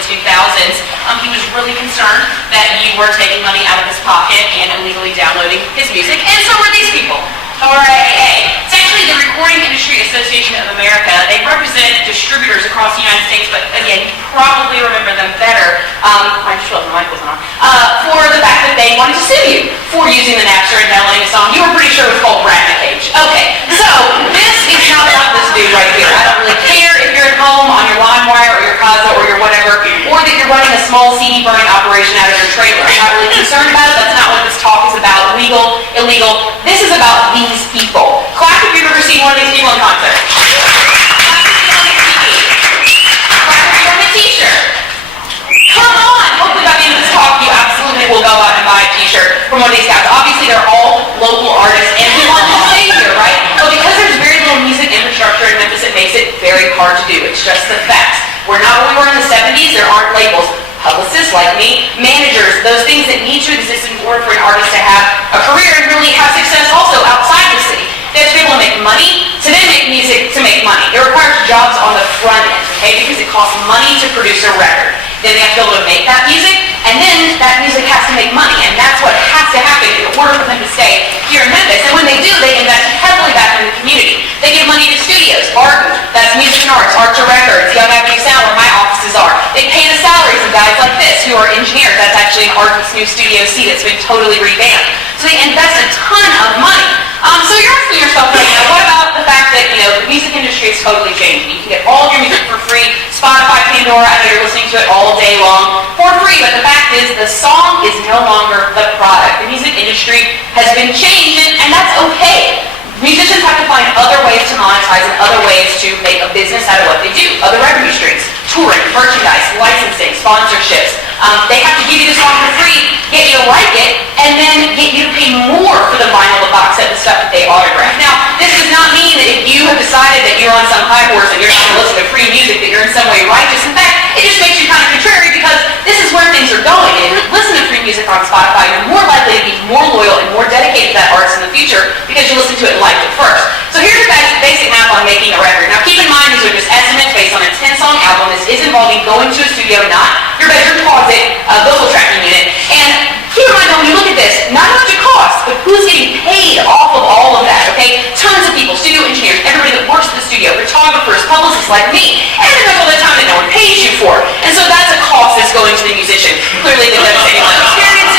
early 2000s, he was really concerned that you were taking money out of his pocket and illegally downloading his music, and so were these people. RIAA. It's actually the Recording Industry Association of America. They represent distributors across the United States, but again, you probably remember them better. I just realized the mic wasn't on. For the fact that they wanted to sue you for using the Napster and downloading a song you were pretty sure was called Rat in a Cage. Okay, so this is not about this dude right here. I don't really care if you're at home on your LimeWire or your Kazaa or your whatever, or that you're running a small CD burning operation out of your trailer. I'm not really concerned about it. That's not what this talk is about. Legal, illegal. This is about these people. Clap if you've ever seen one of these people in concert. Clap if you're on a TV. Clap if you're on a t-shirt. Come on! Hopefully by the end of this talk, you absolutely will go out and buy a t-shirt from one of these guys. Obviously, they're all local artists, and we want to stay here, right? But because there's very little music infrastructure in Memphis, it makes it very hard to do. It's just the facts. We're not what we were in the 70s. There aren't labels. Publicists like me, managers, those things that need to exist in order for an artist to have a career and really have success also outside the city. They have to be able to make money to then make music to make money. It requires jobs on the front end, okay, because it costs money to produce a record. Then they have to be able to make that music, and then that music has to make money, and that's what has to happen in order for them to stay here in Memphis. And when they do, they invest heavily back in the community. They give money to studios, Arden, that's Music and Arts, Art to Records, Young Avenue Sound, where my offices are. They pay the salaries of guys like this who are engineers. That's actually an Arden's new Studio C that's been totally revamped. So they invest a ton of money. So you're asking yourself right now, what about the fact that, the music industry is totally changing? You can get all of your music for free. Spotify, Pandora, I know you're listening to it all day long for free, but the fact is the song is no longer the product. The music industry has been changed, and that's okay. Musicians have to find other ways to monetize and other ways to make a business out of what they do, other revenue streams, touring, merchandise, licensing, sponsorships. They have to give you the song for free, get you to like it, and then get you to pay more for the vinyl, the box set, the stuff that they autograph. Now, this does not mean that if you have decided that you're on some high horse and you're not going to listen to free music, that you're in some way righteous. In fact, it just makes you kind of contrary because this is where things are going. And if you listen to free music on Spotify, you're more likely to be more loyal and more dedicated to that artist in the future because you listen to it and liked it first. So here's the basic math on making a record. Now, keep in mind, these are just estimates based on a 10-song album. This is involving going to a studio, not your bedroom closet, vocal tracking unit. And keep in mind, when you look at this, not how much it costs, but who's getting paid off of all of that, okay? Tons of people, studio engineers, everybody that works at the studio, photographers, publicists like me, and then there's all the time that no one pays you for. And so that's a cost that's going to the musician. Clearly, the devastating life experiences,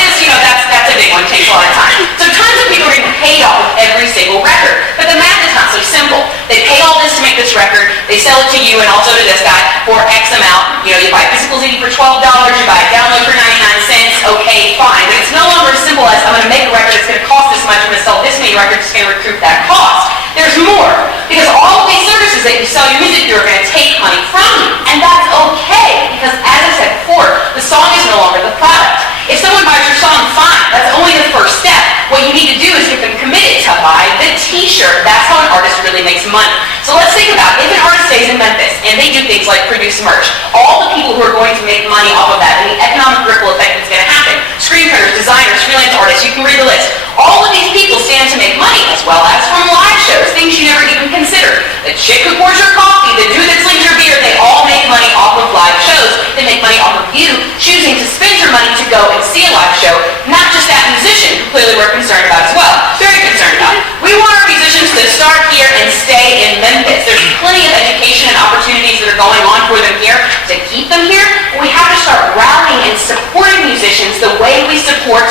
that's a big one, takes a lot of time. So tons of people are getting paid off of every single record. But the math is not so simple. They pay all this to make this record, they sell it to you and also to this guy for X amount. You buy a physical CD for $12, you buy a download for 99 cents, okay, fine. But it's no longer as simple as I'm going to make a record that's going to cost this much, I'm going to sell this many records, it's going to recoup that cost. There's more. Because all of these services that you sell your music through are going to take money from you. And that's okay. Because as I said before, the song is no longer the product. If someone buys your song, fine. That's only the first step. What you need to do is get them committed to buy the t-shirt. That's how an artist really makes money. So let's think about if an artist stays in Memphis and they do things like produce merch, all the people who are going to make money off of that and the economic ripple effect that's going to happen, screenwriters, designers, freelance artists, you can read the list. All of these people stand to make money as well as from live shows, things you never even considered. The chick who pours your coffee, the dude that slings your beer, they all make money off of live shows. They make money off of you choosing to spend your money to go and see a live show, not just that musician who clearly we're concerned about as well. Very concerned about it. We want our musicians to start here and stay in Memphis. There's plenty of education and opportunities that are going on for them here to keep them here. We have to start rallying and supporting musicians the way we support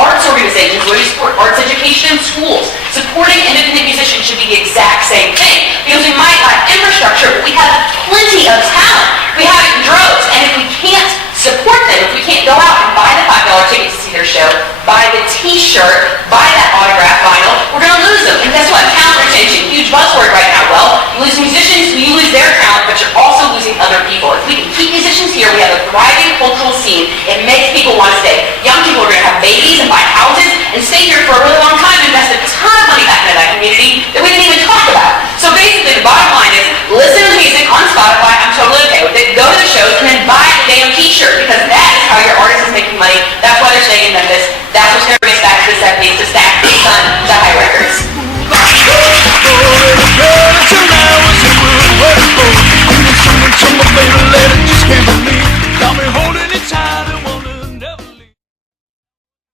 arts organizations, the way we support arts education in schools. Supporting independent musicians should be the exact same thing. Because we might lack infrastructure, but we have plenty of talent. We have it in droves. And if we can't support them, if we can't go out and buy the $5 ticket to see their show, buy the t-shirt, buy that autograph vinyl, we're going to lose them. And guess what? Talent retention, huge buzzword right now. Well, you lose musicians, you lose their talent, but you're also losing other people. If we can keep musicians here, we have a thriving cultural scene. It makes people want to stay. Young people are going to have babies and buy houses and stay here for a really long time and invest a ton of money back into that community that we didn't even talk about. So basically, the bottom line is, listen to the music on Spotify. I'm totally okay with it. Go to the shows and then buy the damn t-shirt because that is how your artist is making money. That's why they're staying in Memphis. That's what's going to bring us back to the 70s, to stack, to High Records.